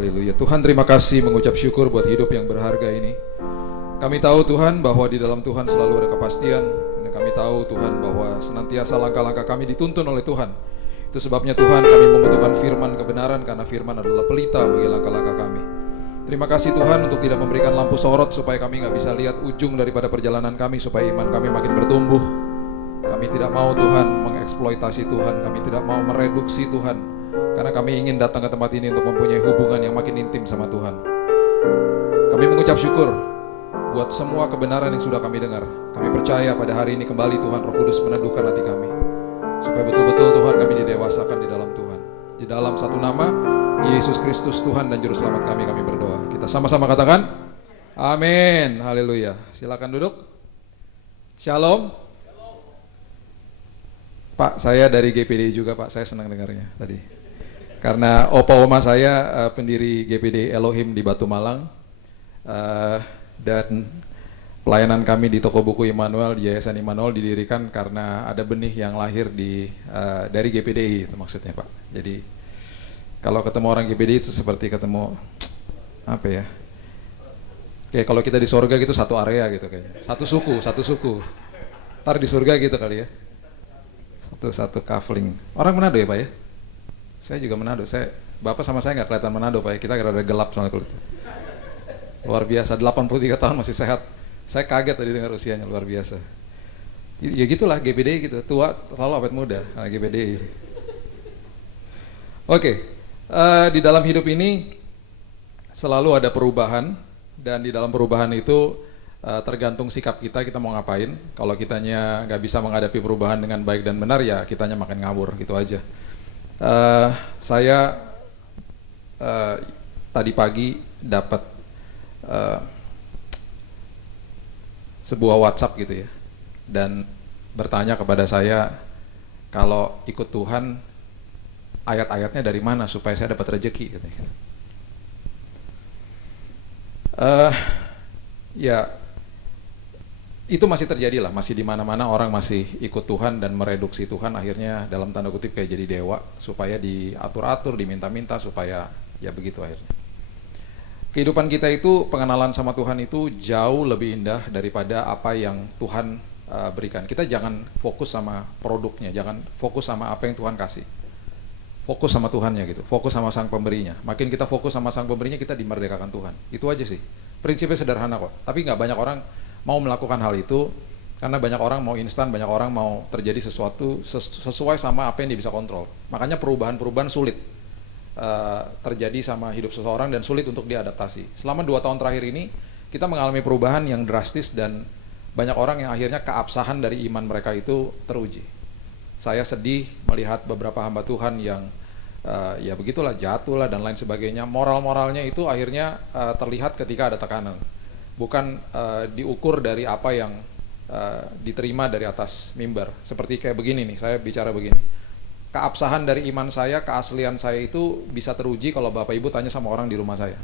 Haleluya. Tuhan, terima kasih, mengucap syukur buat hidup yang berharga ini. Kami tahu Tuhan bahwa di dalam Tuhan selalu ada kepastian, dan kami tahu Tuhan bahwa senantiasa langkah-langkah kami dituntun oleh Tuhan. Itu sebabnya Tuhan, kami membutuhkan firman kebenaran, karena firman adalah pelita bagi langkah-langkah kami. Terima kasih Tuhan untuk tidak memberikan lampu sorot supaya kami gak bisa lihat ujung daripada perjalanan kami, supaya iman kami makin bertumbuh. Kami tidak mau Tuhan mengeksploitasi Tuhan, kami tidak mau mereduksi Tuhan, karena kami ingin datang ke tempat ini untuk mempunyai hubungan yang makin intim sama Tuhan. Kami mengucap syukur buat semua kebenaran yang sudah kami dengar. Kami percaya pada hari ini kembali Tuhan Roh Kudus meneduhkan hati kami, supaya betul-betul Tuhan kami didewasakan di dalam Tuhan. Di dalam satu nama, Yesus Kristus Tuhan dan Juru Selamat kami berdoa. Kita sama-sama katakan, amin, haleluya. Silakan duduk. Shalom. Pak, saya dari GPD juga Pak, saya senang dengarnya tadi. Karena opa oma saya pendiri GPD Elohim di Batu Malang, dan pelayanan kami di toko buku Immanuel, di Yayasan Immanuel didirikan karena ada benih yang lahir dari GPDI, itu maksudnya Pak. Jadi kalau ketemu orang GPDI itu seperti ketemu apa ya? Kayak kalau kita di surga gitu satu area gitu kayaknya. Satu suku. Ntar di surga gitu kali ya. Satu kafling. Orang Manado ya Pak ya? Saya juga Manado. Bapak sama saya nggak kelihatan Manado Pak ya. Kita rada gelap soalnya kulit. Luar biasa, 83 tahun masih sehat. Saya kaget tadi dengar usianya, luar biasa. Ya gitulah GPDI gitu, tua selalu awet muda karena GPDI. Oke, di dalam hidup ini selalu ada perubahan, dan di dalam perubahan itu tergantung sikap kita mau ngapain. Kalau kitanya nggak bisa menghadapi perubahan dengan baik dan benar, ya kitanya makin ngawur, gitu aja. Saya tadi pagi dapat sebuah WhatsApp gitu ya, dan bertanya kepada saya kalau ikut Tuhan ayat-ayatnya dari mana supaya saya dapat rezeki gitu. Ya itu masih terjadi lah, masih di mana-mana orang masih ikut Tuhan dan mereduksi Tuhan, akhirnya dalam tanda kutip kayak jadi dewa, supaya diatur-atur, diminta-minta, supaya ya begitu akhirnya. Kehidupan kita itu, pengenalan sama Tuhan itu jauh lebih indah daripada apa yang Tuhan berikan. Kita jangan fokus sama produknya, jangan fokus sama apa yang Tuhan kasih. Fokus sama Tuhannya gitu, fokus sama Sang Pemberinya. Makin kita fokus sama Sang Pemberinya, kita dimerdekakan Tuhan. Itu aja sih. Prinsipnya sederhana kok, tapi nggak banyak orang mau melakukan hal itu, karena banyak orang mau instan, banyak orang mau terjadi sesuatu sesuai sama apa yang dia bisa kontrol. Makanya perubahan-perubahan sulit terjadi sama hidup seseorang dan sulit untuk diadaptasi. Selama 2 tahun terakhir ini kita mengalami perubahan yang drastis, dan banyak orang yang akhirnya keabsahan dari iman mereka itu teruji. Saya sedih melihat beberapa hamba Tuhan yang ya begitulah, jatuh lah dan lain sebagainya. Moral-moralnya itu akhirnya terlihat ketika ada tekanan, bukan diukur dari apa yang diterima dari atas mimbar. Seperti kayak begini nih, saya bicara begini. Keabsahan dari iman saya, keaslian saya itu bisa teruji kalau Bapak Ibu tanya sama orang di rumah saya.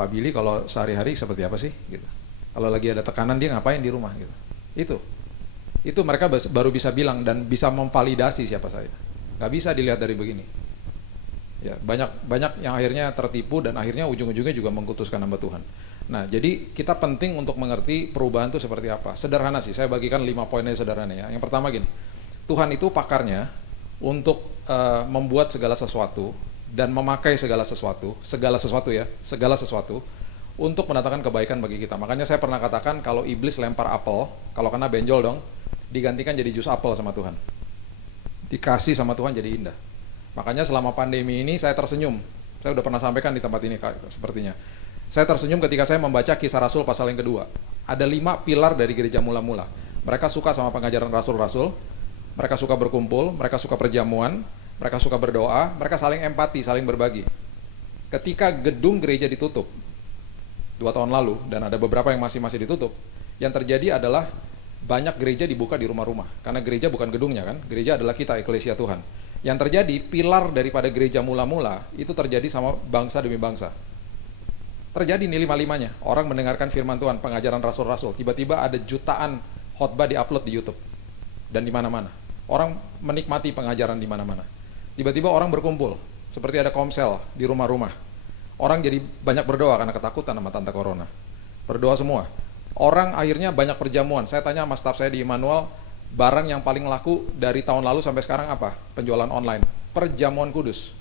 Pak Billy kalau sehari-hari seperti apa sih? Gitu. Kalau lagi ada tekanan dia ngapain di rumah? Gitu. Itu mereka baru bisa bilang dan bisa memvalidasi siapa saya. Gak bisa dilihat dari begini. Ya, banyak yang akhirnya tertipu dan akhirnya ujung-ujungnya juga mengkutuskan hamba Tuhan. Nah, jadi kita penting untuk mengerti perubahan itu seperti apa. Sederhana sih, saya bagikan 5 poinnya sederhana ya. Yang pertama gini, Tuhan itu pakarnya untuk membuat segala sesuatu dan memakai segala sesuatu untuk mendatangkan kebaikan bagi kita. Makanya saya pernah katakan kalau iblis lempar apel, kalau kena benjol dong, digantikan jadi jus apel sama Tuhan. Dikasih sama Tuhan jadi indah. Makanya selama pandemi ini saya tersenyum. Saya udah pernah sampaikan di tempat ini sepertinya. Saya tersenyum ketika saya membaca Kisah Rasul pasal yang kedua. Ada 5 pilar dari gereja mula-mula. Mereka suka sama pengajaran rasul-rasul, mereka suka berkumpul, mereka suka perjamuan, mereka suka berdoa, mereka saling empati, saling berbagi. Ketika gedung gereja ditutup 2 tahun lalu, dan ada beberapa yang masih ditutup, yang terjadi adalah banyak gereja dibuka di rumah-rumah. Karena gereja bukan gedungnya kan, gereja adalah kita, eklesia Tuhan. Yang terjadi, pilar daripada gereja mula-mula, itu terjadi sama bangsa demi bangsa. Terjadi nih 5-5-nya, orang mendengarkan firman Tuhan, pengajaran rasul-rasul, tiba-tiba ada jutaan khotbah di-upload di YouTube, dan di mana-mana. Orang menikmati pengajaran di mana-mana. Tiba-tiba orang berkumpul, seperti ada komsel di rumah-rumah. Orang jadi banyak berdoa karena ketakutan sama tante corona. Berdoa semua. Orang akhirnya banyak perjamuan. Saya tanya sama staf saya di Immanuel, barang yang paling laku dari tahun lalu sampai sekarang apa? Penjualan online. Perjamuan kudus.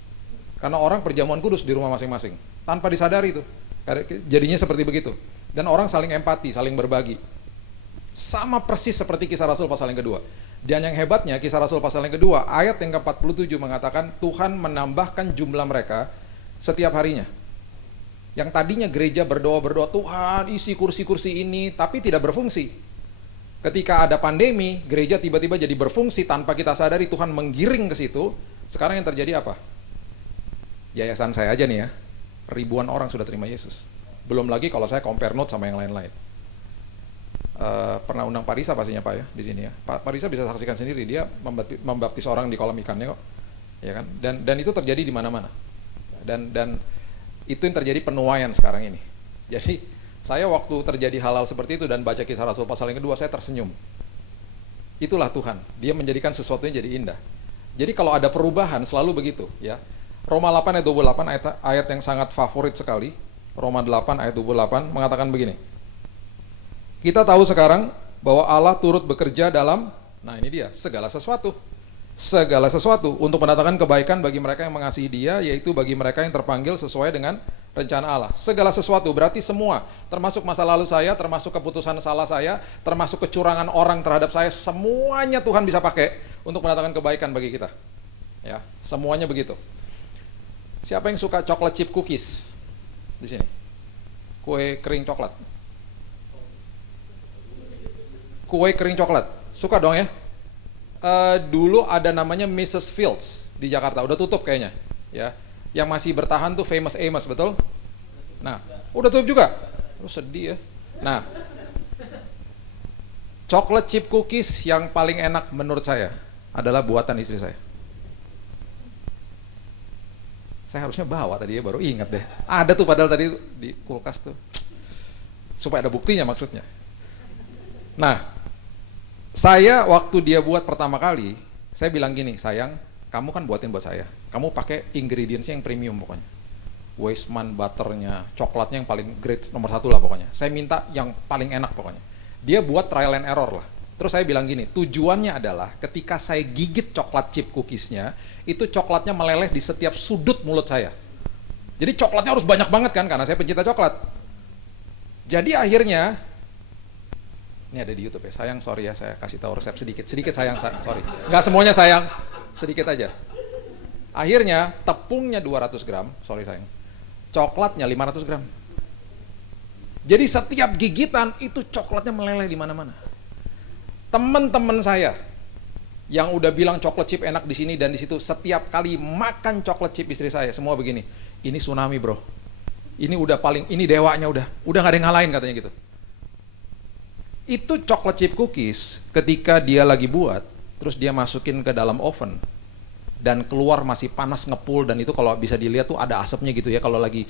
Karena orang perjamuan kudus di rumah masing-masing. Tanpa disadari itu. Jadinya seperti begitu. Dan orang saling empati, saling berbagi. Sama persis seperti Kisah Rasul pasal yang kedua. Dan yang hebatnya, Kisah Rasul pasal yang kedua, ayat yang ke-47 mengatakan Tuhan menambahkan jumlah mereka setiap harinya. Yang tadinya gereja berdoa, Tuhan isi kursi-kursi ini, tapi tidak berfungsi. Ketika ada pandemi, gereja tiba-tiba jadi berfungsi tanpa kita sadari, Tuhan menggiring ke situ. Sekarang yang terjadi apa? Yayasan saya aja nih ya, ribuan orang sudah terima Yesus. Belum lagi kalau saya compare note sama yang lain-lain. Pernah undang Pak Risa pastinya Pak ya di sini ya. Pak Risa bisa saksikan sendiri, dia membaptis orang di kolam ikannya kok. Ya kan? Dan itu terjadi di mana-mana. Dan itu yang terjadi penuaian sekarang ini. Jadi saya waktu terjadi hal-hal seperti itu dan baca Kisah Rasul pasal yang kedua, saya tersenyum. Itulah Tuhan, dia menjadikan sesuatunya jadi indah. Jadi kalau ada perubahan selalu begitu ya. Roma 8 ayat 28 ayat yang sangat favorit sekali. Roma 8 ayat 28 mengatakan begini. Kita tahu sekarang bahwa Allah turut bekerja dalam, nah ini dia, segala sesuatu untuk mendatangkan kebaikan bagi mereka yang mengasihi Dia, yaitu bagi mereka yang terpanggil sesuai dengan rencana Allah. Segala sesuatu berarti semua, termasuk masa lalu saya, termasuk keputusan salah saya, termasuk kecurangan orang terhadap saya, semuanya Tuhan bisa pakai untuk mendatangkan kebaikan bagi kita. Ya, semuanya begitu. Siapa yang suka coklat chip cookies di sini? Kue kering coklat. Kue kering coklat, suka dong ya? Dulu ada namanya Mrs. Fields di Jakarta, udah tutup kayaknya, ya. Yang masih bertahan tuh Famous Amos, betul? Nah, udah tutup juga. Sedih ya. Nah, coklat chip cookies yang paling enak menurut saya adalah buatan istri saya. Saya harusnya bawa tadi ya, baru ingat deh. Ada tuh padahal tadi di kulkas tuh. Supaya ada buktinya maksudnya. Nah, saya waktu dia buat pertama kali, saya bilang gini, sayang, kamu kan buatin buat saya. Kamu pakai ingredientsnya yang premium pokoknya. Weissman butternya, coklatnya yang paling grade nomor 1 lah pokoknya. Saya minta yang paling enak pokoknya. Dia buat trial and error lah. Terus saya bilang gini, tujuannya adalah ketika saya gigit coklat chip cookiesnya, itu coklatnya meleleh di setiap sudut mulut saya. Jadi coklatnya harus banyak banget kan, karena saya pencinta coklat. Jadi akhirnya, ini ada di YouTube ya, sayang sorry ya, saya kasih tahu resep sedikit sayang, sorry. Nggak semuanya sayang, sedikit aja. Akhirnya tepungnya 200 gram, sorry sayang. Coklatnya 500 gram. Jadi setiap gigitan itu coklatnya meleleh di mana-mana. Teman-teman saya yang udah bilang coklat chip enak di sini dan di situ, setiap kali makan coklat chip istri saya semua begini, ini tsunami bro. Ini udah paling, ini dewanya udah nggak ada yang ngalahin katanya gitu. Itu coklat chip cookies ketika dia lagi buat, terus dia masukin ke dalam oven dan keluar masih panas ngepul, dan itu kalau bisa dilihat tuh ada asapnya gitu ya, kalau lagi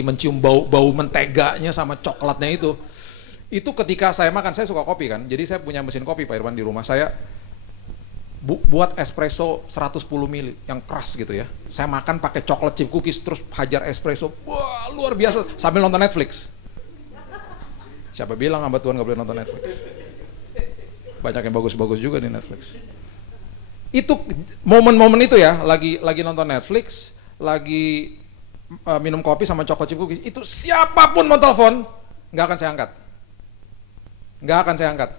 mencium bau menteganya sama coklatnya itu ketika saya makan, saya suka kopi kan, jadi saya punya mesin kopi Pak Irwan di rumah saya, buat espresso 110 ml yang keras gitu ya, saya makan pakai coklat chip cookies terus hajar espresso, wah luar biasa sambil nonton Netflix. Siapa bilang hamba Tuhan gak boleh nonton Netflix? Banyak yang bagus-bagus juga di Netflix. Itu momen-momen itu ya, lagi nonton Netflix, lagi minum kopi sama coklat chip cookies, itu siapapun mau telepon, gak akan saya angkat.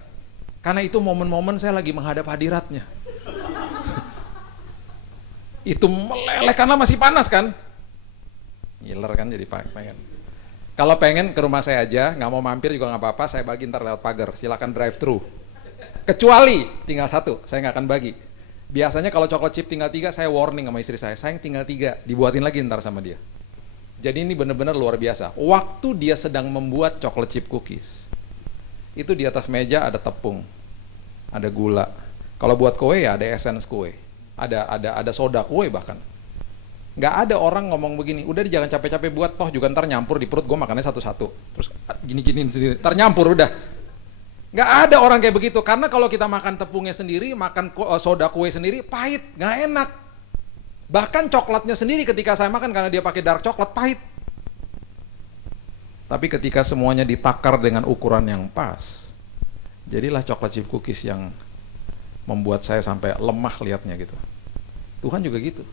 Karena itu momen-momen saya lagi menghadap hadiratnya. Itu meleleh karena masih panas kan? Ngiler kan jadi pengen. Kalau pengen ke rumah saya aja, nggak mau mampir juga nggak apa-apa, saya bagi ntar lewat pagar, silakan drive thru. Kecuali tinggal 1, saya nggak akan bagi. Biasanya kalau coklat chip tinggal 3, saya warning sama istri saya, sayang tinggal 3, dibuatin lagi ntar sama dia. Jadi ini benar-benar luar biasa. Waktu dia sedang membuat coklat chip cookies, itu di atas meja ada tepung, ada gula. Kalau buat kue ya ada essence kue, ada soda kue bahkan. Nggak ada orang ngomong begini, udah jangan capek-capek buat, toh juga ntar nyampur di perut, gue makannya satu-satu, terus gini-giniin sendiri, ntar nyampur udah. Nggak ada orang kayak begitu, karena kalau kita makan tepungnya sendiri, makan soda kue sendiri, pahit, nggak enak. Bahkan coklatnya sendiri ketika saya makan, karena dia pakai dark coklat, pahit. Tapi ketika semuanya ditakar dengan ukuran yang pas, jadilah coklat chip cookies yang membuat saya sampai lemah lihatnya gitu. Tuhan juga gitu.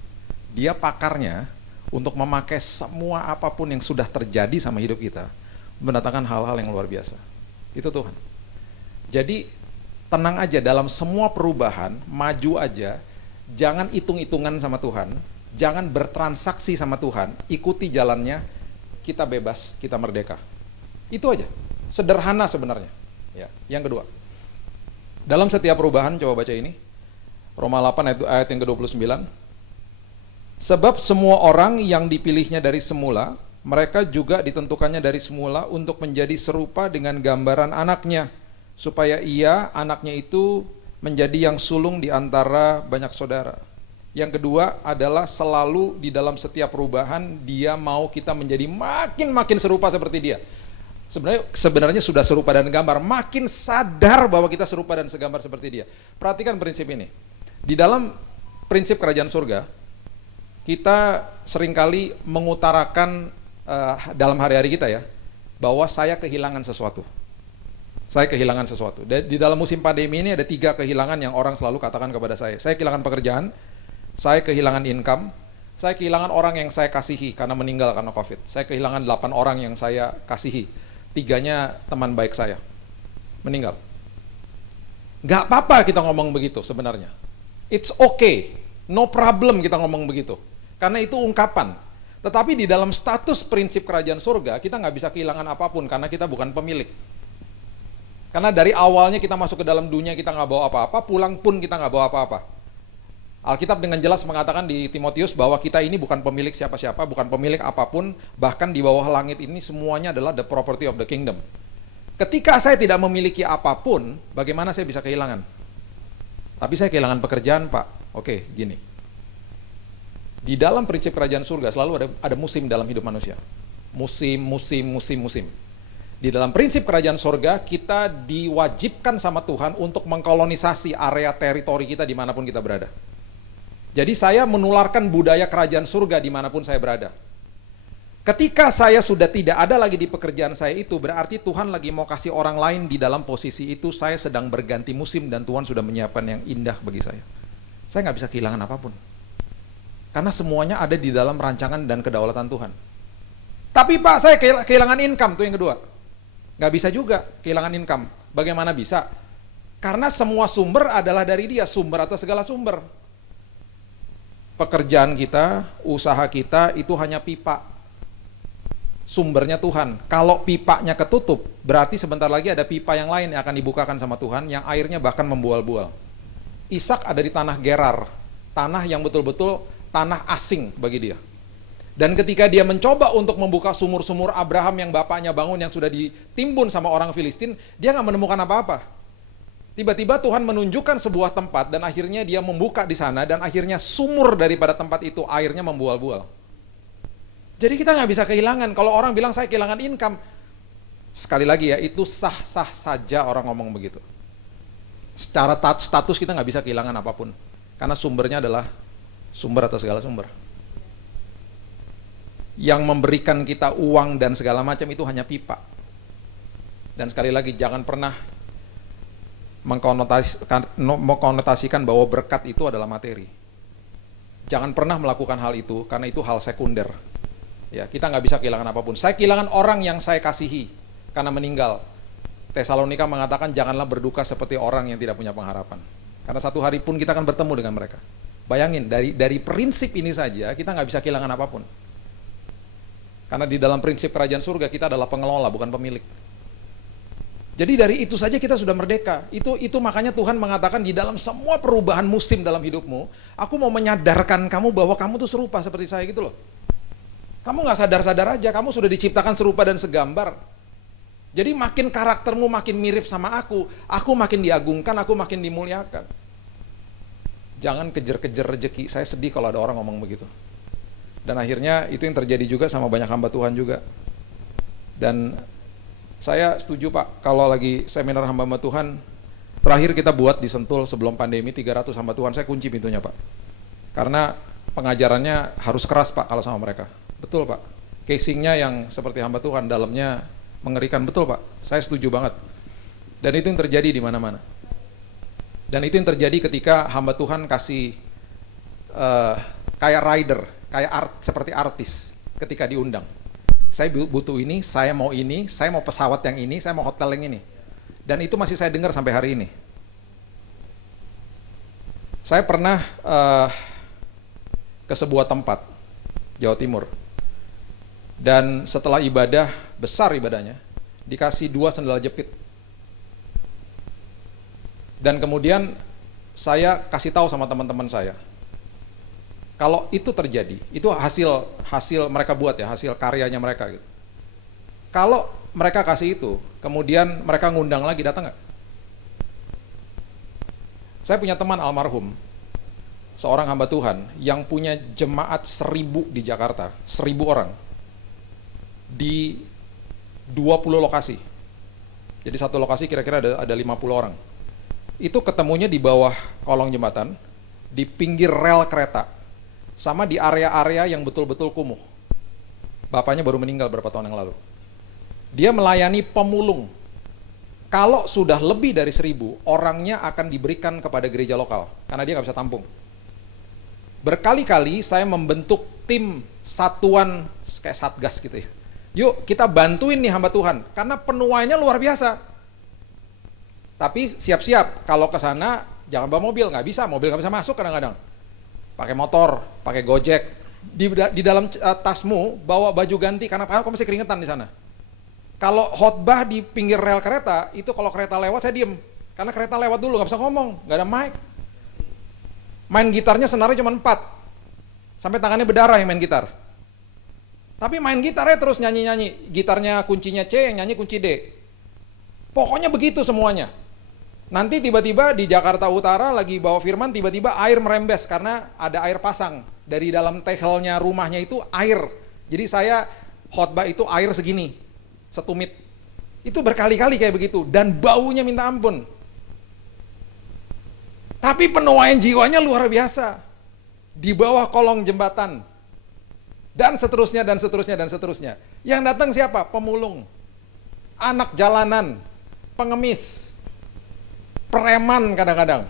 Dia pakarnya untuk memakai semua apapun yang sudah terjadi sama hidup kita, mendatangkan hal-hal yang luar biasa. Itu Tuhan. Jadi tenang aja dalam semua perubahan, maju aja, jangan hitung-hitungan sama Tuhan, jangan bertransaksi sama Tuhan, ikuti jalannya, kita bebas, kita merdeka. Itu aja. Sederhana sebenarnya. Ya. Yang kedua, dalam setiap perubahan, coba baca ini, Roma 8 ayat yang ke-29. Sebab semua orang yang dipilihnya dari semula, mereka juga ditentukannya dari semula untuk menjadi serupa dengan gambaran anaknya, supaya ia, anaknya itu, menjadi yang sulung di antara banyak saudara. Yang kedua adalah selalu di dalam setiap perubahan, dia mau kita menjadi makin serupa seperti dia. Sebenarnya sudah serupa dan gambar, makin sadar bahwa kita serupa dan segambar seperti dia. Perhatikan prinsip ini. Di dalam prinsip kerajaan surga, kita seringkali mengutarakan dalam hari-hari kita ya, bahwa saya kehilangan sesuatu. Saya kehilangan sesuatu. Di dalam musim pandemi ini ada 3 kehilangan yang orang selalu katakan kepada saya. Saya kehilangan pekerjaan, saya kehilangan income, saya kehilangan orang yang saya kasihi karena meninggal karena COVID. Saya kehilangan 8 orang yang saya kasihi. 3-nya teman baik saya meninggal. Gak apa-apa kita ngomong begitu sebenarnya. It's okay, no problem kita ngomong begitu. Karena itu ungkapan. Tetapi di dalam status prinsip kerajaan surga, kita gak bisa kehilangan apapun karena kita bukan pemilik. Karena dari awalnya kita masuk ke dalam dunia, kita gak bawa apa-apa, pulang pun kita gak bawa apa-apa. Alkitab dengan jelas mengatakan di Timotius bahwa kita ini bukan pemilik siapa-siapa, bukan pemilik apapun, bahkan di bawah langit ini semuanya adalah the property of the kingdom. Ketika saya tidak memiliki apapun, bagaimana saya bisa kehilangan? Tapi saya kehilangan pekerjaan, Pak. Oke, gini. Di dalam prinsip kerajaan surga selalu ada musim dalam hidup manusia. Musim. Di dalam prinsip kerajaan surga, kita diwajibkan sama Tuhan untuk mengkolonisasi area teritori kita dimanapun kita berada. Jadi saya menularkan budaya kerajaan surga dimanapun saya berada. Ketika saya sudah tidak ada lagi di pekerjaan saya itu, berarti Tuhan lagi mau kasih orang lain di dalam posisi itu, saya sedang berganti musim dan Tuhan sudah menyiapkan yang indah bagi saya. Saya nggak bisa kehilangan apapun. Karena semuanya ada di dalam rancangan dan kedaulatan Tuhan. Tapi Pak, saya kehilangan income, tuh yang kedua. Nggak bisa juga kehilangan income. Bagaimana bisa? Karena semua sumber adalah dari Dia, sumber atas segala sumber. Pekerjaan kita, usaha kita itu hanya pipa. Sumbernya Tuhan. Kalau pipanya ketutup, berarti sebentar lagi ada pipa yang lain yang akan dibukakan sama Tuhan, yang airnya bahkan membual-bual. Ishak ada di tanah Gerar, tanah yang betul-betul tanah asing bagi dia. Dan ketika dia mencoba untuk membuka sumur-sumur Abraham yang bapaknya bangun, yang sudah ditimbun sama orang Filistin, dia nggak menemukan apa-apa. Tiba-tiba Tuhan menunjukkan sebuah tempat dan akhirnya dia membuka di sana dan akhirnya sumur daripada tempat itu airnya membual-bual. Jadi kita nggak bisa kehilangan. Kalau orang bilang saya kehilangan income, sekali lagi ya, itu sah-sah saja orang ngomong begitu. Secara status kita nggak bisa kehilangan apapun. Karena sumbernya adalah sumber atas segala sumber. Yang memberikan kita uang dan segala macam itu hanya pipa. Dan sekali lagi jangan pernah mengkonotasikan bahwa berkat itu adalah materi. Jangan pernah melakukan hal itu, karena itu hal sekunder. Ya, kita nggak bisa kehilangan apapun. Saya kehilangan orang yang saya kasihi karena meninggal. Tesalonika mengatakan janganlah berduka seperti orang yang tidak punya pengharapan. Karena satu hari pun kita akan bertemu dengan mereka. Bayangin, dari prinsip ini saja kita nggak bisa kehilangan apapun. Karena di dalam prinsip kerajaan surga kita adalah pengelola, bukan pemilik. Jadi dari itu saja kita sudah merdeka. Itu makanya Tuhan mengatakan di dalam semua perubahan musim dalam hidupmu, aku mau menyadarkan kamu bahwa kamu tuh serupa seperti saya gitu loh. Kamu gak sadar-sadar aja, kamu sudah diciptakan serupa dan segambar. Jadi makin karaktermu makin mirip sama aku makin diagungkan, aku makin dimuliakan. Jangan kejar-kejar rezeki. Saya sedih kalau ada orang ngomong begitu. Dan akhirnya itu yang terjadi juga sama banyak hamba Tuhan juga. Dan saya setuju Pak, kalau lagi seminar hamba-hamba Tuhan, terakhir kita buat di Sentul sebelum pandemi 300 hamba Tuhan, saya kunci pintunya Pak. Karena pengajarannya harus keras Pak kalau sama mereka. Betul Pak. Casingnya yang seperti hamba Tuhan, dalamnya mengerikan. Betul Pak, saya setuju banget. Dan itu yang terjadi di mana-mana. Dan itu yang terjadi ketika hamba Tuhan kasih kayak rider, kayak seperti artis ketika diundang. Saya butuh ini, saya mau pesawat yang ini, saya mau hotel yang ini. Dan itu masih saya dengar sampai hari ini. Saya pernah ke sebuah tempat, Jawa Timur. Dan setelah ibadah, besar ibadahnya, dikasih 2 sendal jepit. Dan kemudian saya kasih tahu sama teman-teman saya, kalau itu terjadi, itu hasil mereka buat ya, hasil karyanya mereka gitu. Kalau mereka kasih itu, kemudian mereka ngundang lagi, datang nggak? Saya punya teman almarhum, seorang hamba Tuhan yang punya jemaat 1000 di Jakarta, 1000 orang di 20 lokasi. Jadi satu lokasi kira-kira ada 50 orang. Itu ketemunya di bawah kolong jembatan, di pinggir rel kereta, sama di area-area yang betul-betul kumuh. Bapaknya baru meninggal beberapa tahun yang lalu. Dia melayani pemulung. Kalau sudah lebih dari 1000, orangnya akan diberikan kepada gereja lokal, karena dia nggak bisa tampung. Berkali-kali saya membentuk tim satuan kayak satgas gitu ya. Yuk kita bantuin nih hamba Tuhan, karena penuainya luar biasa. Tapi siap-siap, kalau ke sana jangan bawa mobil, nggak bisa, mobil nggak bisa masuk kadang-kadang. Pakai motor, pakai Gojek. Di dalam tasmu bawa baju ganti, karena kamu masih keringetan di sana. Kalau khotbah di pinggir rel kereta, itu kalau kereta lewat saya diem. Karena kereta lewat dulu, gak bisa ngomong, gak ada mic. Main gitarnya senarnya cuma 4. Sampai tangannya berdarah yang main gitar. Tapi main gitarnya terus nyanyi-nyanyi. Gitarnya kuncinya C, yang nyanyi kunci D. Pokoknya begitu semuanya. Nanti tiba-tiba di Jakarta Utara lagi bawa firman, tiba-tiba air merembes karena ada air pasang. Dari dalam tehelnya rumahnya itu air. Jadi saya khotbah itu air segini. Setumit. Itu berkali-kali kayak begitu. Dan baunya minta ampun. Tapi penuaian jiwanya luar biasa. Di bawah kolong jembatan. Dan seterusnya, dan seterusnya, dan seterusnya. Yang datang siapa? Pemulung. Anak jalanan. Pengemis. Preman kadang-kadang.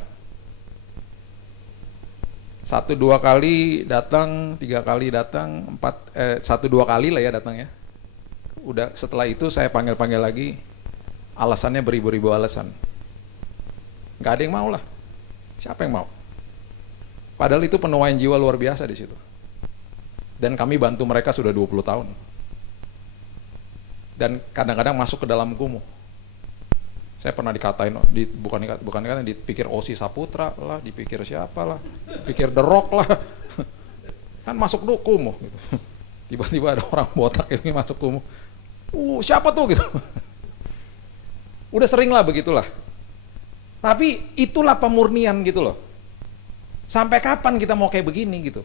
1-2 kali datang, 3 kali datang, 1-2 kali lah ya datang ya. Udah setelah itu saya panggil-panggil lagi, alasannya beribu-ribu alasan. Gak ada yang mau lah. Siapa yang mau? Padahal itu penuaian jiwa luar biasa di situ. Dan kami bantu mereka sudah 20 tahun. Dan kadang-kadang masuk ke dalam kumuh. Saya pernah dikatain, bukan dipikir Osi Saputra lah, dipikir siapa lah, dipikir The Rock lah. Kan masuk dulu kumuh gitu. Tiba-tiba ada orang botak ini masuk kumuh. Siapa tuh gitu. Udah sering lah begitulah. Tapi itulah pemurnian gitu loh. Sampai kapan kita mau kayak begini gitu.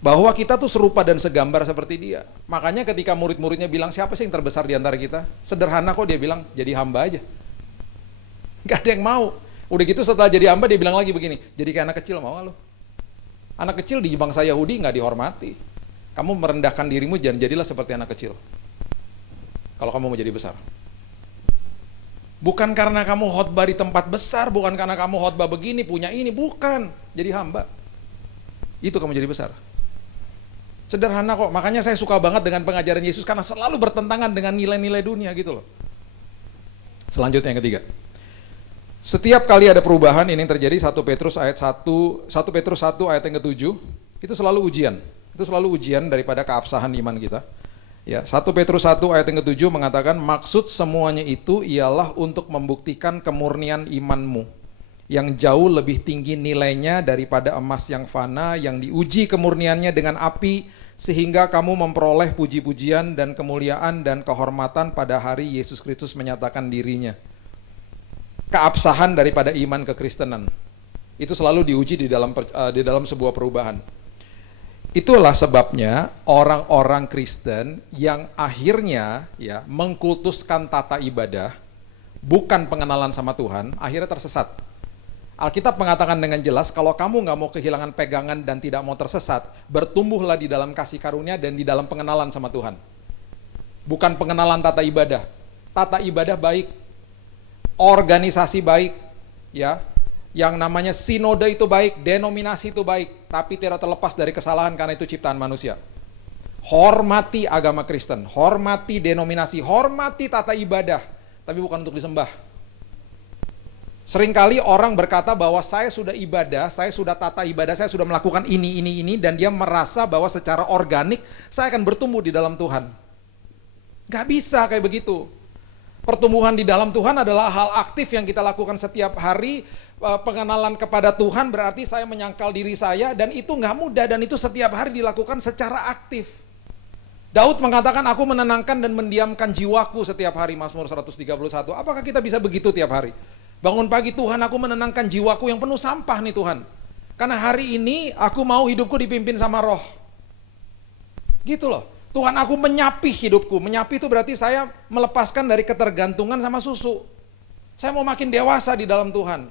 Bahwa kita tuh serupa dan segambar seperti dia. Makanya ketika murid-muridnya bilang, siapa sih yang terbesar di antara kita? Sederhana kok, dia bilang, jadi hamba aja. Gak ada yang mau. Udah gitu setelah jadi hamba dia bilang lagi begini, jadi kayak anak kecil, mau gak lo? Anak kecil di bangsa Yahudi gak dihormati. Kamu merendahkan dirimu, jadilah seperti anak kecil. Kalau kamu mau jadi besar. Bukan karena kamu khotbah di tempat besar, bukan karena kamu khotbah begini, punya ini, bukan. Jadi hamba. Itu kamu jadi besar. Sederhana kok, makanya saya suka banget dengan pengajaran Yesus, karena selalu bertentangan dengan nilai-nilai dunia gitu loh. Selanjutnya yang ketiga. Setiap kali ada perubahan, ini yang terjadi 1 Petrus 1 ayat yang ke-7, itu selalu ujian. Itu selalu ujian daripada keabsahan iman kita. Ya, 1 Petrus 1 ayat yang ke-7 mengatakan, maksud semuanya itu ialah untuk membuktikan kemurnian imanmu yang jauh lebih tinggi nilainya daripada emas yang fana, yang diuji kemurniannya dengan api, sehingga kamu memperoleh puji-pujian dan kemuliaan dan kehormatan pada hari Yesus Kristus menyatakan dirinya. Keabsahan daripada iman kekristenan itu selalu diuji di dalam sebuah perubahan. Itulah sebabnya orang-orang Kristen yang akhirnya ya mengkultuskan tata ibadah, bukan pengenalan sama Tuhan, akhirnya tersesat. Alkitab mengatakan dengan jelas, kalau kamu nggak mau kehilangan pegangan dan tidak mau tersesat, bertumbuhlah di dalam kasih karunia dan di dalam pengenalan sama Tuhan. Bukan pengenalan tata ibadah. Tata ibadah baik, organisasi baik, ya. Yang namanya sinode itu baik, denominasi itu baik, tapi tidak terlepas dari kesalahan karena itu ciptaan manusia. Hormati agama Kristen, hormati denominasi, hormati tata ibadah, tapi bukan untuk disembah. Seringkali orang berkata bahwa saya sudah ibadah, saya sudah tata ibadah, saya sudah melakukan ini, dan dia merasa bahwa secara organik saya akan bertumbuh di dalam Tuhan. Gak bisa kayak begitu. Pertumbuhan di dalam Tuhan adalah hal aktif yang kita lakukan setiap hari. Pengenalan kepada Tuhan berarti saya menyangkal diri saya, dan itu gak mudah, dan itu setiap hari dilakukan secara aktif. Daud mengatakan, aku menenangkan dan mendiamkan jiwaku setiap hari, Mazmur 131. Apakah kita bisa begitu tiap hari? Bangun pagi, Tuhan aku menenangkan jiwaku yang penuh sampah nih Tuhan. Karena hari ini aku mau hidupku dipimpin sama roh. Gitu loh. Tuhan aku menyapih hidupku. Menyapih itu berarti saya melepaskan dari ketergantungan sama susu. Saya mau makin dewasa di dalam Tuhan.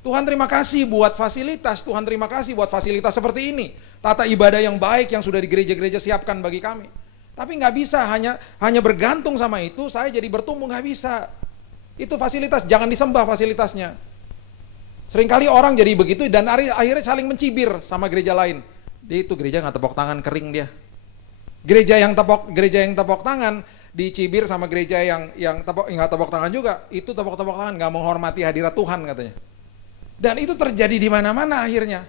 Tuhan terima kasih buat fasilitas. Tuhan terima kasih buat fasilitas seperti ini. Tata ibadah yang baik yang sudah di gereja-gereja siapkan bagi kami. Tapi nggak bisa hanya bergantung sama itu, saya jadi bertumbuh, nggak bisa. Itu fasilitas, jangan disembah fasilitasnya. Seringkali orang jadi begitu dan akhirnya saling mencibir sama gereja lain. Dia itu gereja nggak tepuk tangan, kering dia. Gereja yang tepuk tangan dicibir sama gereja yang nggak tepuk tangan juga. Itu tepuk tangan nggak menghormati hadirat Tuhan katanya. Dan itu terjadi di mana-mana akhirnya.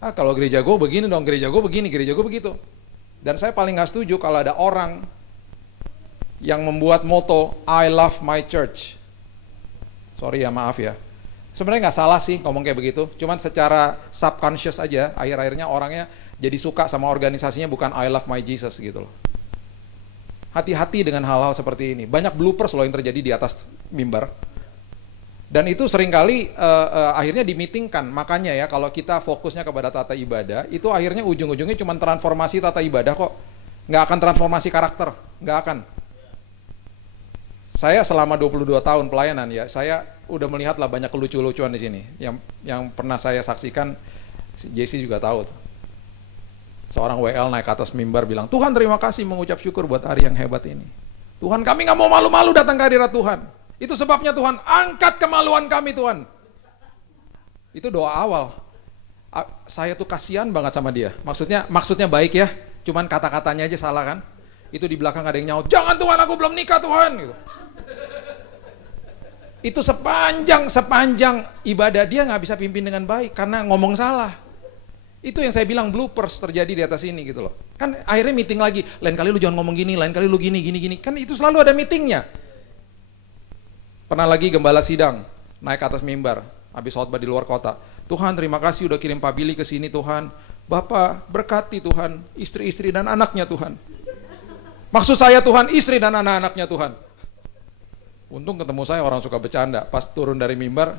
Kalau gereja gue begini dong, gereja gue begini, gereja gue begitu. Dan saya paling nggak setuju kalau ada orang yang membuat moto I love my church. Sorry ya, maaf ya. Sebenarnya nggak salah sih ngomong kayak begitu. Cuman secara subconscious aja, akhir-akhirnya orangnya jadi suka sama organisasinya, bukan I love my Jesus gitu loh. Hati-hati dengan hal-hal seperti ini. Banyak bloopers loh yang terjadi di atas mimbar. Dan itu seringkali akhirnya dimitingkan. Makanya ya kalau kita fokusnya kepada tata ibadah, itu akhirnya ujung-ujungnya cuma transformasi tata ibadah kok. Nggak akan transformasi karakter, nggak akan. Saya selama 22 tahun pelayanan ya, saya udah melihat lah banyak kelucu-lucuan di sini. Yang pernah saya saksikan, Jesse juga tahu tuh. Seorang WL naik ke atas mimbar bilang, Tuhan terima kasih, mengucap syukur buat hari yang hebat ini. Tuhan, kami nggak mau malu-malu datang ke hadirat Tuhan. Itu sebabnya Tuhan, angkat kemaluan kami Tuhan. Itu doa awal. Saya tuh kasihan banget sama dia. Maksudnya baik ya, cuman kata-katanya aja salah kan. Itu di belakang ada yang nyaut, jangan Tuhan, aku belum nikah Tuhan. Gitu. Itu sepanjang ibadah dia nggak bisa pimpin dengan baik karena ngomong salah. Itu yang saya bilang bloopers terjadi di atas ini gitu loh. Kan akhirnya meeting lagi, lain kali lu jangan ngomong gini, lain kali lu gini. Kan itu selalu ada meetingnya. Pernah lagi gembala sidang, naik ke atas mimbar, habis khotbah di luar kota. Tuhan terima kasih udah kirim Pak Billy ke sini Tuhan. Bapak berkati Tuhan, istri-istri dan anaknya Tuhan. Maksud saya Tuhan, istri dan anak-anaknya Tuhan. Untung ketemu saya orang suka bercanda. Pas turun dari mimbar,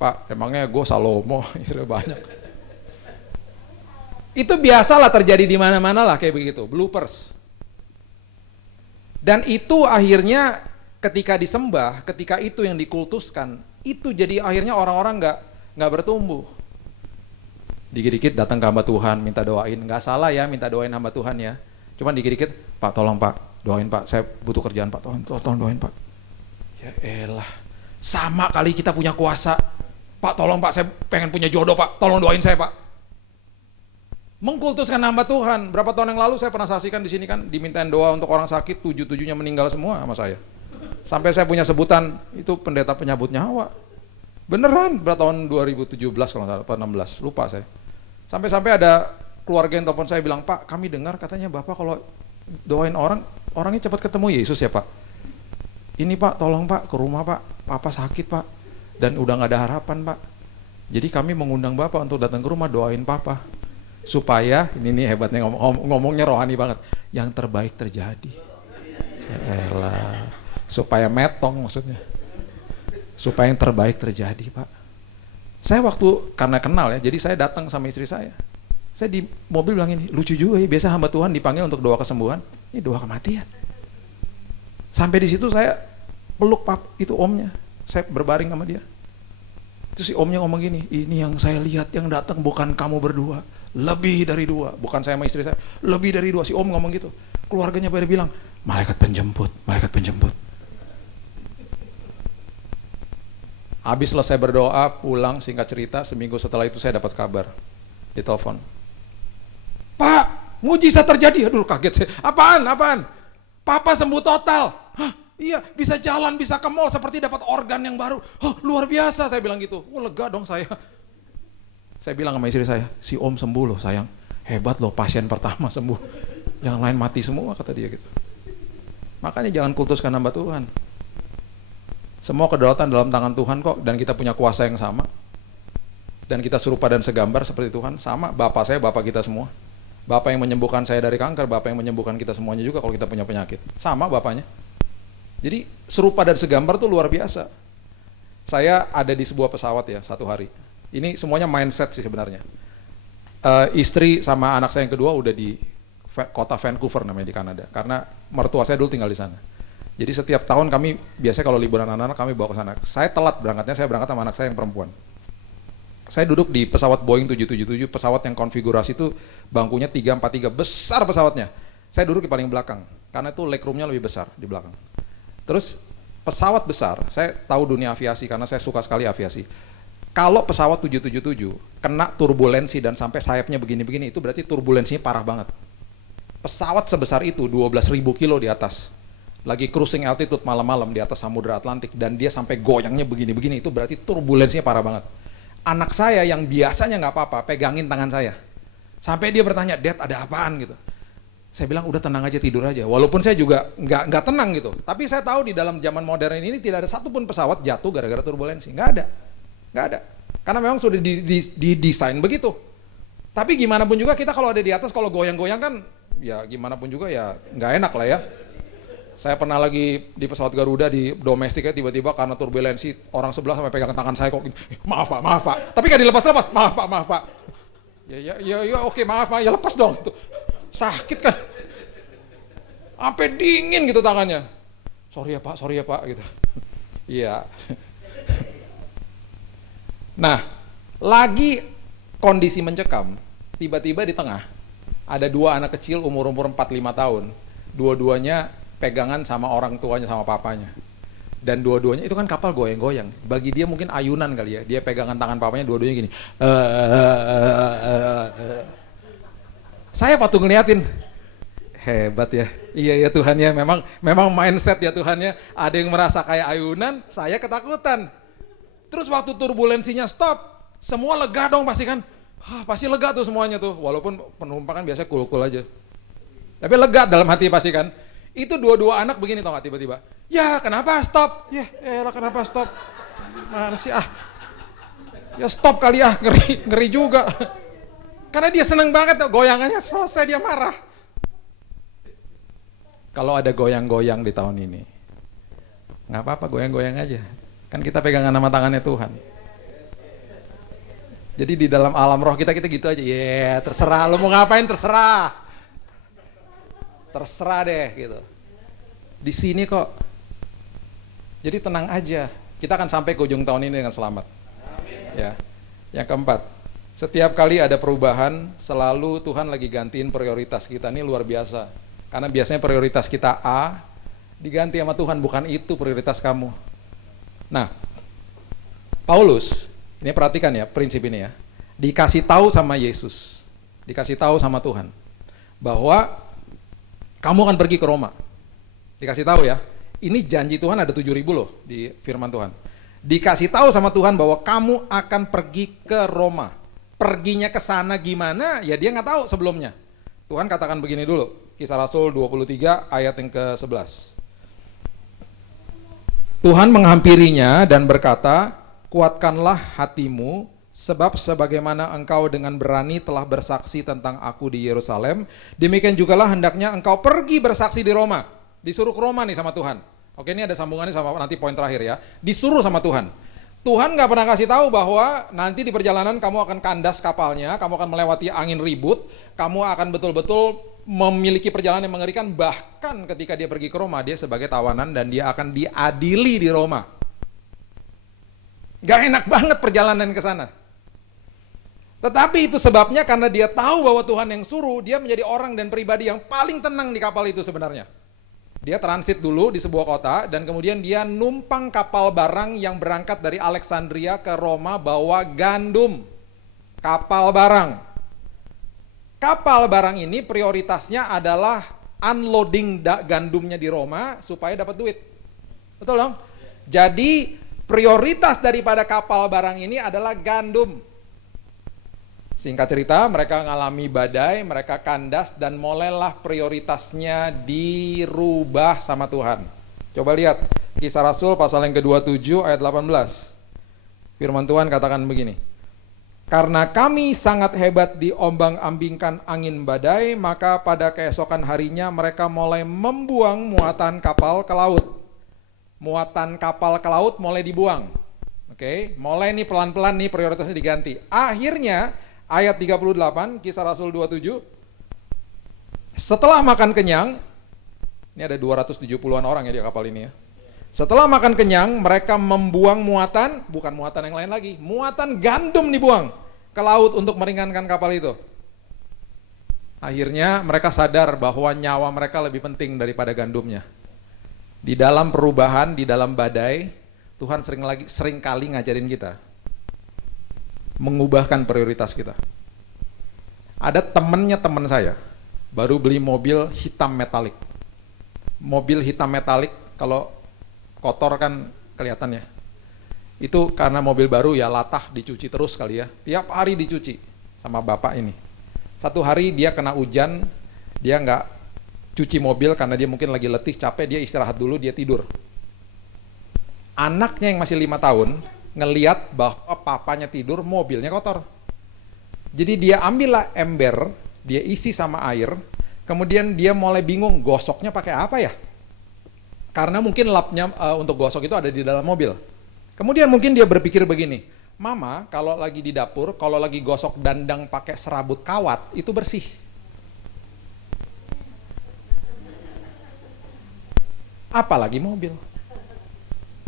Pak, emangnya gue Salomo, istri banyak. Itu biasalah terjadi di mana-mana lah kayak begitu, bloopers. Dan itu akhirnya ketika disembah, ketika itu yang dikultuskan, itu jadi akhirnya orang-orang nggak bertumbuh. Dikit-dikit datang ke hamba Tuhan, minta doain, nggak salah ya minta doain hamba Tuhan ya. Cuman dikit-dikit, Pak tolong Pak, doain Pak, saya butuh kerjaan Pak, tolong doain Pak. Ya elah, sama kali kita punya kuasa. Pak tolong Pak, saya pengen punya jodoh Pak, tolong doain saya Pak. Mengkultuskan hamba Tuhan. Berapa tahun yang lalu saya pernah saksikan di sini kan, dimintain doa untuk orang sakit, 7-7-nya meninggal semua sama saya. Sampai saya punya sebutan, itu pendeta penyabut nyawa. Beneran, berapa tahun 2017 kalau nggak salah, 16, lupa saya. Sampai ada keluarga yang telepon saya bilang, Pak kami dengar katanya Bapak kalau doain orangnya cepat ketemu Yesus ya Pak. Ini Pak, tolong Pak ke rumah Pak, Papa sakit Pak, dan udah nggak ada harapan Pak. Jadi kami mengundang Bapak untuk datang ke rumah doain Papa. Supaya, ini hebatnya ngomongnya rohani banget, yang terbaik terjadi. Elah, supaya metong maksudnya. Supaya yang terbaik terjadi Pak. Saya karena kenal ya, jadi saya datang sama istri saya. Saya di mobil bilang ini, lucu juga ya, biasa hamba Tuhan dipanggil untuk doa kesembuhan, ini doa kematian. Sampai di situ saya peluk itu omnya, saya berbaring sama dia. Terus si omnya ngomong gini, ini yang saya lihat yang datang bukan kamu berdua, lebih dari dua. Bukan saya sama istri saya, lebih dari dua. Si om ngomong gitu. Keluarganya pada bilang, malaikat penjemput, malaikat penjemput. Habis selesai berdoa, pulang, singkat cerita, seminggu setelah itu saya dapat kabar. Ditelepon. Pak, mujizat terjadi. Aduh, kaget saya. Apaan? Papa sembuh total. Hah? Iya, bisa jalan, bisa ke mall, seperti dapat organ yang baru. Oh, luar biasa, saya bilang gitu. Oh, lega dong saya. Saya bilang sama istri saya, si om sembuh loh sayang. Hebat loh, pasien pertama sembuh. Yang lain mati semua, kata dia gitu. Makanya jangan kultuskan hamba Tuhan. Semua kedaulatan dalam tangan Tuhan kok, dan kita punya kuasa yang sama. Dan kita serupa dan segambar seperti Tuhan. Sama, Bapak saya, Bapak kita semua. Bapak yang menyembuhkan saya dari kanker, Bapak yang menyembuhkan kita semuanya juga kalau kita punya penyakit. Sama Bapaknya. Jadi serupa dan segambar tuh luar biasa. Saya ada di sebuah pesawat ya satu hari. Ini semuanya mindset sih sebenarnya. Istri sama anak saya yang kedua udah di kota Vancouver namanya di Kanada. Karena mertua saya dulu tinggal di sana. Jadi setiap tahun kami biasanya kalau liburan anak-anak kami bawa ke sana. Saya telat berangkatnya, saya berangkat sama anak saya yang perempuan. Saya duduk di pesawat Boeing 777, pesawat yang konfigurasi itu bangkunya 343, besar pesawatnya. Saya duduk di paling belakang karena itu legroomnya lebih besar di belakang. Terus pesawat besar, saya tahu dunia aviasi karena saya suka sekali aviasi. Kalau pesawat 777 kena turbulensi dan sampai sayapnya begini-begini, itu berarti turbulensinya parah banget. Pesawat sebesar itu 12.000 kilo di atas, lagi cruising altitude malam-malam di atas Samudra Atlantik, dan dia sampai goyangnya begini-begini, itu berarti turbulensinya parah banget. Anak saya yang biasanya nggak apa-apa, pegangin tangan saya. Sampai dia bertanya, Dad ada apaan gitu. Saya bilang udah tenang aja, tidur aja. Walaupun saya juga nggak tenang gitu. Tapi saya tahu di dalam zaman modern ini tidak ada satupun pesawat jatuh gara-gara turbulensi. Nggak ada. Karena memang sudah didesain begitu. Tapi gimana pun juga kita kalau ada di atas, kalau goyang-goyang kan, ya gimana pun juga ya nggak enak lah ya. Saya pernah lagi di pesawat Garuda di domestiknya tiba-tiba karena turbulensi orang sebelah sampai pegang tangan saya kok. Maaf pak. Tapi nggak dilepas. Maaf pak. Ya oke maaf ya lepas dong. Sakit kan, sampai dingin gitu tangannya. Sorry ya pak gitu. Iya. Nah, lagi kondisi mencekam, tiba-tiba di tengah ada dua anak kecil umur 4-5 tahun. Dua-duanya pegangan sama orang tuanya sama papanya. Dan dua-duanya itu kan kapal goyang-goyang. Bagi dia mungkin ayunan kali ya. Dia pegangan tangan papanya, dua-duanya gini. Saya waktu ngeliatin, hebat ya. Iya ya Tuhan ya, memang mindset ya Tuhan ya. Ada yang merasa kayak ayunan, saya ketakutan. Terus waktu turbulensinya stop, semua lega dong pasti kan. Pasti lega tuh semuanya tuh, walaupun penumpang kan biasanya cool-cool aja. Tapi lega dalam hati pasti kan. Itu dua-dua anak begini tau gak tiba-tiba. Ya kenapa stop? Ya kenapa stop? Mana sih Ya stop kali ngeri juga. Karena dia senang banget, goyangannya selesai dia marah. Kalau ada goyang-goyang di tahun ini, nggak apa-apa, goyang-goyang aja. Kan kita pegangan nama tangannya Tuhan. Jadi di dalam alam roh kita gitu aja. Terserah, lo mau ngapain terserah. Terserah deh gitu. Di sini kok. Jadi tenang aja. Kita akan sampai ke ujung tahun ini dengan selamat. Ya. Yang keempat. Setiap kali ada perubahan, selalu Tuhan lagi gantiin prioritas kita. Ini luar biasa. Karena biasanya prioritas kita A, diganti sama Tuhan, bukan itu prioritas kamu. Nah, Paulus, ini perhatikan ya prinsip ini ya. Dikasih tahu sama Yesus, dikasih tahu sama Tuhan, bahwa kamu akan pergi ke Roma. Dikasih tahu ya, ini janji Tuhan ada 7.000 loh di firman Tuhan. Dikasih tahu sama Tuhan bahwa kamu akan pergi ke Roma. Perginya ke sana gimana? Ya dia nggak tahu sebelumnya. Tuhan katakan begini dulu, Kisah Rasul 23 ayat yang ke-11. Tuhan menghampirinya dan berkata, kuatkanlah hatimu, sebab sebagaimana engkau dengan berani telah bersaksi tentang aku di Yerusalem, demikian jugalah hendaknya engkau pergi bersaksi di Roma. Disuruh ke Roma nih sama Tuhan. Oke, ini ada sambungannya sama nanti poin terakhir ya. Disuruh sama Tuhan. Tuhan gak pernah kasih tahu bahwa nanti di perjalanan kamu akan kandas kapalnya, kamu akan melewati angin ribut, kamu akan betul-betul memiliki perjalanan yang mengerikan. Bahkan ketika dia pergi ke Roma, dia sebagai tawanan dan dia akan diadili di Roma. Gak enak banget perjalanan ke sana. Tetapi itu sebabnya karena dia tahu bahwa Tuhan yang suruh, dia menjadi orang dan pribadi yang paling tenang di kapal itu sebenarnya. Dia transit dulu di sebuah kota dan kemudian dia numpang kapal barang yang berangkat dari Alexandria ke Roma bawa gandum. Kapal barang. Kapal barang ini prioritasnya adalah unloading gandumnya di Roma supaya dapat duit. Betul dong? Jadi prioritas daripada kapal barang ini adalah gandum. Singkat cerita, mereka mengalami badai, mereka kandas, dan mulailah prioritasnya dirubah sama Tuhan. Coba lihat, Kisah Rasul pasal yang ke-27 ayat 18. Firman Tuhan katakan begini. Karena kami sangat hebat diombang-ambingkan angin badai, maka pada keesokan harinya mereka mulai membuang muatan kapal ke laut. Muatan kapal ke laut mulai dibuang. Oke, mulai nih pelan-pelan nih prioritasnya diganti. Akhirnya ayat 38, Kisah Rasul 27. Setelah makan kenyang, ini ada 270-an orang ya di kapal ini ya. Setelah makan kenyang, mereka membuang muatan, bukan muatan yang lain lagi, muatan gandum dibuang ke laut untuk meringankan kapal itu. Akhirnya mereka sadar bahwa nyawa mereka lebih penting daripada gandumnya. Di dalam perubahan, di dalam badai, Tuhan sering kali ngajarin kita mengubahkan prioritas kita. Ada temennya teman saya baru beli mobil hitam metalik. Mobil hitam metalik kalau kotor kan kelihatan ya. Itu karena mobil baru ya latah dicuci terus kali ya. Tiap hari dicuci sama bapak ini. Satu hari dia kena hujan, dia nggak cuci mobil karena dia mungkin lagi letih, capek, dia istirahat dulu, dia tidur. Anaknya yang masih 5 tahun ngeliat bahwa papanya tidur, mobilnya kotor. Jadi dia ambillah ember, dia isi sama air, kemudian dia mulai bingung gosoknya pakai apa ya? Karena mungkin lapnya untuk gosok itu ada di dalam mobil. Kemudian mungkin dia berpikir begini, Mama kalau lagi di dapur, kalau lagi gosok dandang pakai serabut kawat, itu bersih. Apalagi mobil.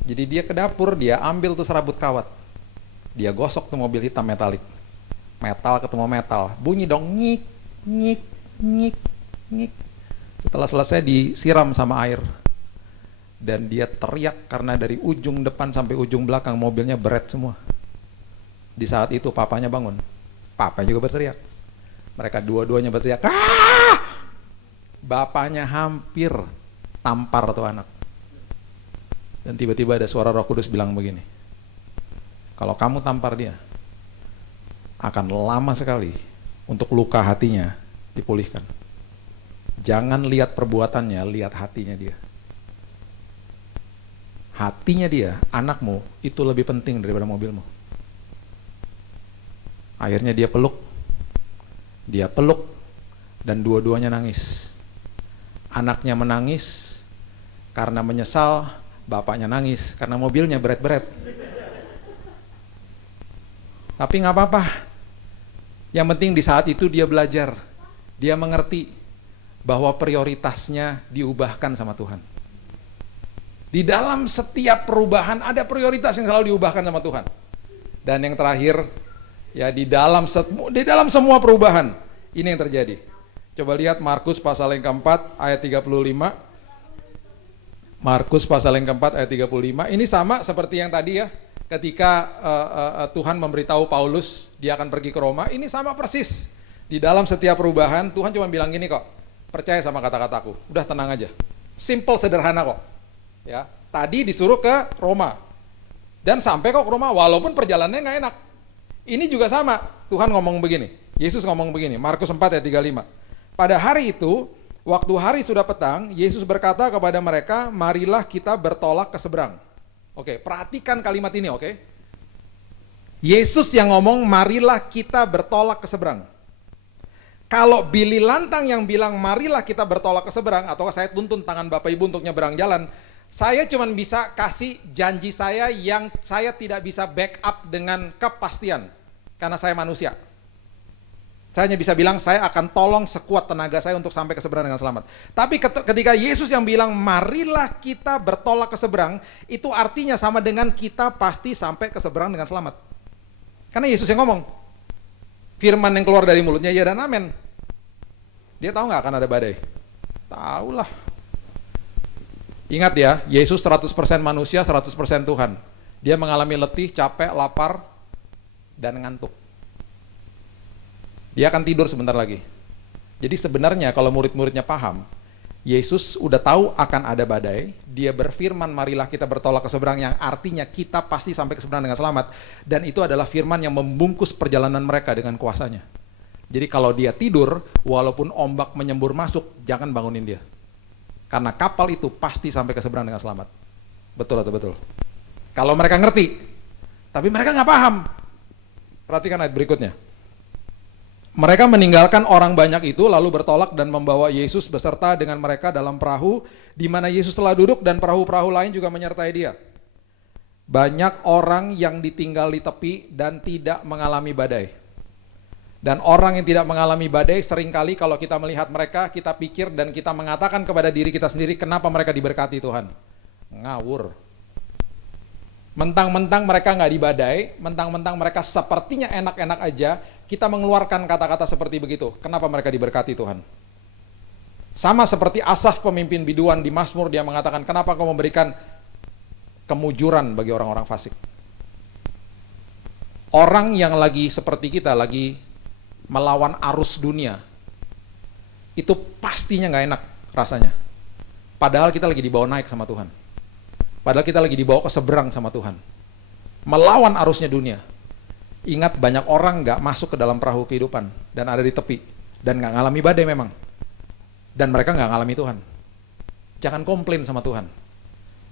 Jadi dia ke dapur, dia ambil tuh serabut kawat. Dia gosok tuh mobil hitam metalik. Metal ketemu metal. Bunyi dong, nyik, nyik, nyik, nyik. Setelah selesai disiram sama air. Dan dia teriak karena dari ujung depan sampai ujung belakang mobilnya beret semua. Di saat itu papanya bangun. Papanya juga berteriak. Mereka dua-duanya berteriak. Ah! Bapaknya hampir tampar tuh anak. Dan tiba-tiba ada suara Roh Kudus bilang begini. Kalau kamu tampar dia, akan lama sekali untuk luka hatinya dipulihkan. Jangan lihat perbuatannya, lihat hatinya dia. Hatinya dia, anakmu, itu lebih penting daripada mobilmu. Akhirnya dia peluk, dan dua-duanya nangis. Anaknya menangis karena menyesal, bapaknya nangis karena mobilnya beret-beret. Tapi gak apa-apa. Yang penting di saat itu dia belajar, dia mengerti bahwa prioritasnya diubahkan sama Tuhan. Di dalam setiap perubahan ada prioritas yang selalu diubahkan sama Tuhan. Dan yang terakhir, ya di dalam semua perubahan ini yang terjadi. Coba lihat Markus pasal yang keempat ayat 35. Markus pasal yang keempat ayat 35. Ini sama seperti yang tadi ya. Ketika Tuhan memberitahu Paulus dia akan pergi ke Roma, ini sama persis. Di dalam setiap perubahan Tuhan cuma bilang gini kok, percaya sama kata-kataku, udah tenang aja. Simple, sederhana kok. Ya, tadi disuruh ke Roma dan sampai kok ke Roma walaupun perjalanannya nggak enak. Ini juga sama, Tuhan ngomong begini, Yesus ngomong begini, Markus 4 ayat 35. Pada hari itu, waktu hari sudah petang, Yesus berkata kepada mereka, marilah kita bertolak ke seberang. Oke, perhatikan kalimat ini, oke? Yesus yang ngomong, marilah kita bertolak ke seberang. Kalau Billy Lantang yang bilang, marilah kita bertolak ke seberang, atau saya tuntun tangan Bapak Ibu untuk nyeberang jalan, saya cuma bisa kasih janji saya yang saya tidak bisa backup dengan kepastian, karena saya manusia. Saya hanya bisa bilang, saya akan tolong sekuat tenaga saya untuk sampai ke seberang dengan selamat. Tapi ketika Yesus yang bilang, marilah kita bertolak ke seberang, itu artinya sama dengan kita pasti sampai ke seberang dengan selamat. Karena Yesus yang ngomong. Firman yang keluar dari mulutnya, ya dan amin. Dia tahu nggak akan ada badai? Tahu lah. Ingat ya, Yesus 100% manusia, 100% Tuhan. Dia mengalami letih, capek, lapar, dan ngantuk. Dia akan tidur sebentar lagi. Jadi sebenarnya kalau murid-muridnya paham, Yesus udah tahu akan ada badai, dia berfirman, marilah kita bertolak ke seberang, yang artinya kita pasti sampai ke seberang dengan selamat. Dan itu adalah firman yang membungkus perjalanan mereka dengan kuasanya. Jadi kalau dia tidur, walaupun ombak menyembur masuk, jangan bangunin dia. Karena kapal itu pasti sampai ke seberang dengan selamat. Betul atau betul? Kalau mereka ngerti, tapi mereka nggak paham. Perhatikan ayat berikutnya. Mereka meninggalkan orang banyak itu, lalu bertolak dan membawa Yesus beserta dengan mereka dalam perahu, di mana Yesus telah duduk dan perahu-perahu lain juga menyertai dia. Banyak orang yang ditinggal di tepi dan tidak mengalami badai. Dan orang yang tidak mengalami badai, seringkali kalau kita melihat mereka, kita pikir dan kita mengatakan kepada diri kita sendiri, kenapa mereka diberkati Tuhan? Ngawur. Mentang-mentang mereka nggak di badai, mentang-mentang mereka sepertinya enak-enak aja, kita mengeluarkan kata-kata seperti begitu. Kenapa mereka diberkati Tuhan? Sama seperti Asaf, pemimpin biduan di Mazmur, dia mengatakan, kenapa kau memberikan kemujuran bagi orang-orang fasik? Orang yang lagi seperti kita, lagi melawan arus dunia, itu pastinya nggak enak rasanya. Padahal kita lagi dibawa naik sama Tuhan. Padahal kita lagi dibawa ke seberang sama Tuhan. Melawan arusnya dunia. Ingat, banyak orang nggak masuk ke dalam perahu kehidupan dan ada di tepi dan nggak ngalami badai memang. Dan mereka nggak ngalami Tuhan. Jangan komplain sama Tuhan.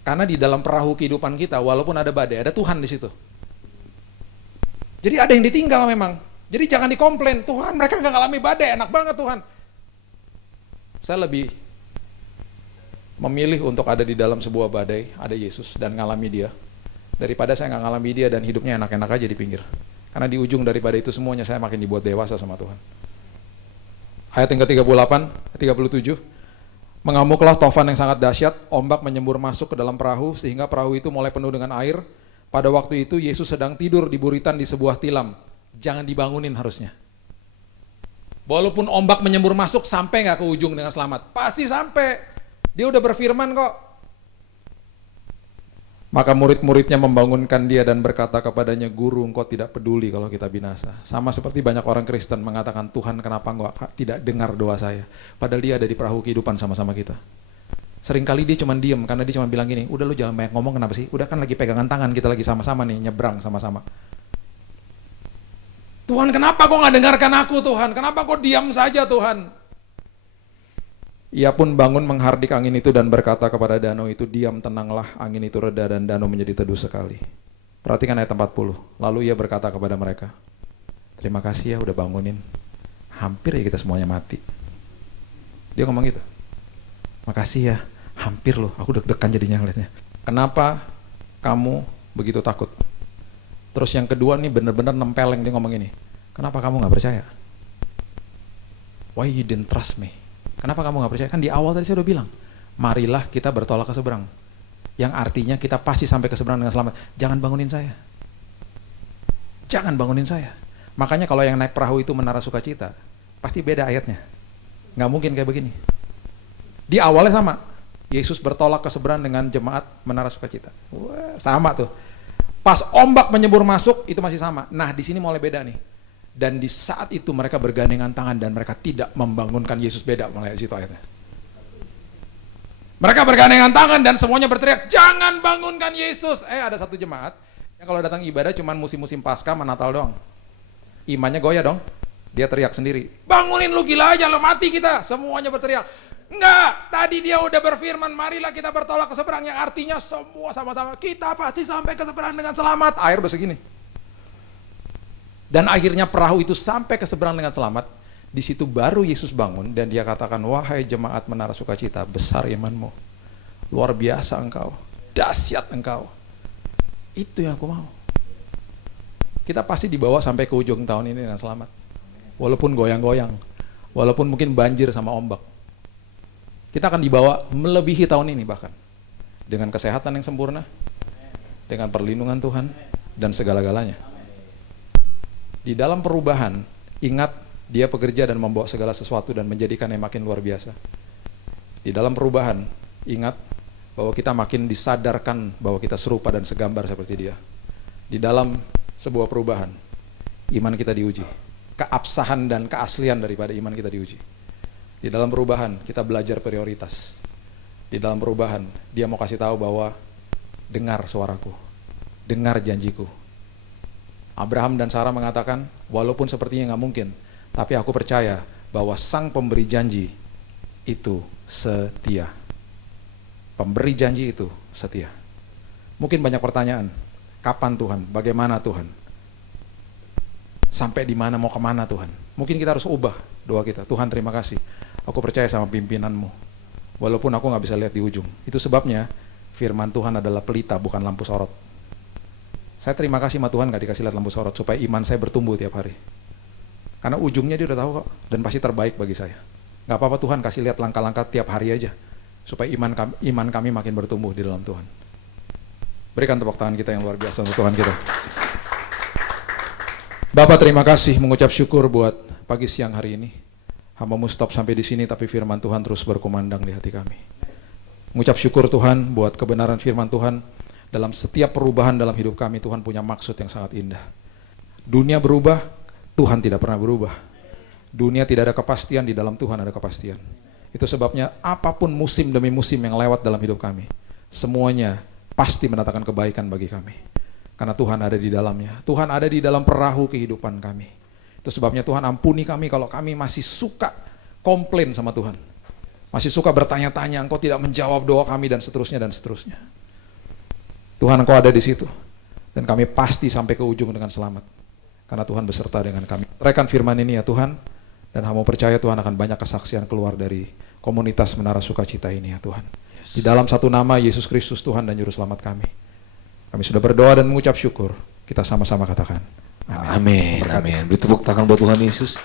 Karena di dalam perahu kehidupan kita, walaupun ada badai, ada Tuhan di situ. Jadi ada yang ditinggal memang. Jadi jangan dikomplain, Tuhan mereka nggak ngalami badai, enak banget Tuhan. Saya lebih memilih untuk ada di dalam sebuah badai, ada Yesus dan ngalami dia, daripada saya nggak ngalami dia dan hidupnya enak-enak aja di pinggir. Karena di ujung daripada itu semuanya saya makin dibuat dewasa sama Tuhan. Ayat yang ke-38, 37. Mengamuklah tofan yang sangat dahsyat, ombak menyembur masuk ke dalam perahu sehingga perahu itu mulai penuh dengan air. Pada waktu itu Yesus sedang tidur di buritan di sebuah tilam. Jangan dibangunin harusnya. Walaupun ombak menyembur masuk, sampai nggak ke ujung dengan selamat? Pasti sampai. Dia udah berfirman kok. Maka murid-muridnya membangunkan dia dan berkata kepadanya, Guru, engkau tidak peduli kalau kita binasa. Sama seperti banyak orang Kristen mengatakan, Tuhan kenapa engkau tidak dengar doa saya? Padahal dia ada di perahu kehidupan sama-sama kita. Seringkali dia cuma diem, karena dia cuma bilang gini, udah lu jangan banyak ngomong, kenapa sih? Udah kan lagi pegangan tangan, kita lagi sama-sama nih, nyebrang sama-sama. Tuhan kenapa kau nggak dengarkan aku Tuhan? Kenapa kau diam saja Tuhan? Ia pun bangun menghardik angin itu dan berkata kepada danau itu, diam, tenanglah. Angin itu reda dan danau menjadi teduh sekali. Perhatikan ayat 40. Lalu ia berkata kepada mereka, terima kasih ya udah bangunin. Hampir ya kita semuanya mati. Dia ngomong gitu. Makasih ya, hampir loh, aku deg-degan jadinya ngeliatnya. Kenapa kamu begitu takut? Terus yang kedua nih bener-bener nempeleng, dia ngomong ini. Kenapa kamu gak percaya? Why you didn't trust me? Kenapa kamu gak percaya? Kan di awal tadi saya udah bilang, marilah kita bertolak ke seberang. Yang artinya kita pasti sampai ke seberang dengan selamat. Jangan bangunin saya. Jangan bangunin saya. Makanya kalau yang naik perahu itu menara sukacita, pasti beda ayatnya. Gak mungkin kayak begini. Di awalnya sama. Yesus bertolak ke seberang dengan jemaat menara sukacita. Wah, sama tuh. Pas ombak menyembur masuk, itu masih sama. Nah, di sini mulai beda nih. Dan di saat itu mereka bergandengan tangan dan mereka tidak membangunkan Yesus. Beda mulai di situ ayatnya. Mereka bergandengan tangan dan semuanya berteriak, jangan bangunkan Yesus. Ada satu jemaat yang kalau datang ibadah cuman musim-musim Paskah sama Natal doang. Imannya goyah dong. Dia teriak sendiri, bangunin lu, gila aja, lu mati kita. Semuanya berteriak. Enggak, tadi dia udah berfirman, marilah kita bertolak ke seberang, yang artinya semua sama-sama, kita pasti sampai ke seberang dengan selamat. Air udah segini. Dan akhirnya perahu itu sampai ke seberang dengan selamat. Di situ baru Yesus bangun dan dia katakan, wahai jemaat menara sukacita, besar imanmu. Luar biasa engkau, dahsyat engkau. Itu yang aku mau. Kita pasti dibawa sampai ke ujung tahun ini dengan selamat. walaupun goyang-goyang, walaupun mungkin banjir sama ombak. Kita akan dibawa melebihi tahun ini bahkan. Dengan kesehatan yang sempurna, dengan perlindungan Tuhan, dan segala-galanya. Di dalam perubahan, ingat Dia pekerja dan membawa segala sesuatu dan menjadikan yang makin luar biasa. Di dalam perubahan, ingat bahwa kita makin disadarkan bahwa kita serupa dan segambar seperti Dia. Di dalam sebuah perubahan, iman kita diuji. Keabsahan dan keaslian daripada iman kita diuji. Di dalam perubahan, kita belajar prioritas. Di dalam perubahan, Dia mau kasih tahu bahwa dengar suaraku, dengar janjiku. Abraham dan Sarah mengatakan, walaupun sepertinya nggak mungkin, tapi aku percaya bahwa Sang Pemberi janji itu setia. Pemberi janji itu setia. Mungkin banyak pertanyaan, kapan Tuhan, bagaimana Tuhan, sampai di mana, mau kemana Tuhan. Mungkin kita harus ubah doa kita. Tuhan terima kasih, aku percaya sama pimpinanmu, walaupun aku nggak bisa lihat di ujung. Itu sebabnya firman Tuhan adalah pelita, bukan lampu sorot. Saya terima kasih sama Tuhan gak dikasih lihat lampu sorot, supaya iman saya bertumbuh tiap hari. Karena ujungnya Dia udah tahu kok, dan pasti terbaik bagi saya. Gak apa-apa Tuhan kasih lihat langkah-langkah tiap hari aja, supaya iman kami makin bertumbuh di dalam Tuhan. Berikan tepuk tangan kita yang luar biasa untuk Tuhan kita. Bapak terima kasih, mengucap syukur buat pagi siang hari ini. Hamba-Mu stop sampai di sini, tapi firman Tuhan terus berkumandang di hati kami. Mengucap syukur Tuhan buat kebenaran firman Tuhan. Dalam setiap perubahan dalam hidup kami, Tuhan punya maksud yang sangat indah. Dunia berubah, Tuhan tidak pernah berubah. Dunia tidak ada kepastian, di dalam Tuhan ada kepastian. Itu sebabnya apapun musim demi musim yang lewat dalam hidup kami, semuanya pasti mendatangkan kebaikan bagi kami. Karena Tuhan ada di dalamnya. Tuhan ada di dalam perahu kehidupan kami. Itu sebabnya Tuhan ampuni kami kalau kami masih suka komplain sama Tuhan. Masih suka bertanya-tanya, Engkau tidak menjawab doa kami, dan seterusnya dan seterusnya. Tuhan, Engkau ada di situ, dan kami pasti sampai ke ujung dengan selamat, karena Tuhan beserta dengan kami. Teraikan firman ini ya Tuhan, dan hamba percaya Tuhan akan banyak kesaksian keluar dari komunitas Menara Sukacita ini ya Tuhan. Di dalam satu nama Yesus Kristus Tuhan dan Juru Selamat kami. Kami sudah berdoa dan mengucap syukur. Kita sama-sama katakan amin. Amin. Amin. Beri tepuk tangan buat Tuhan Yesus.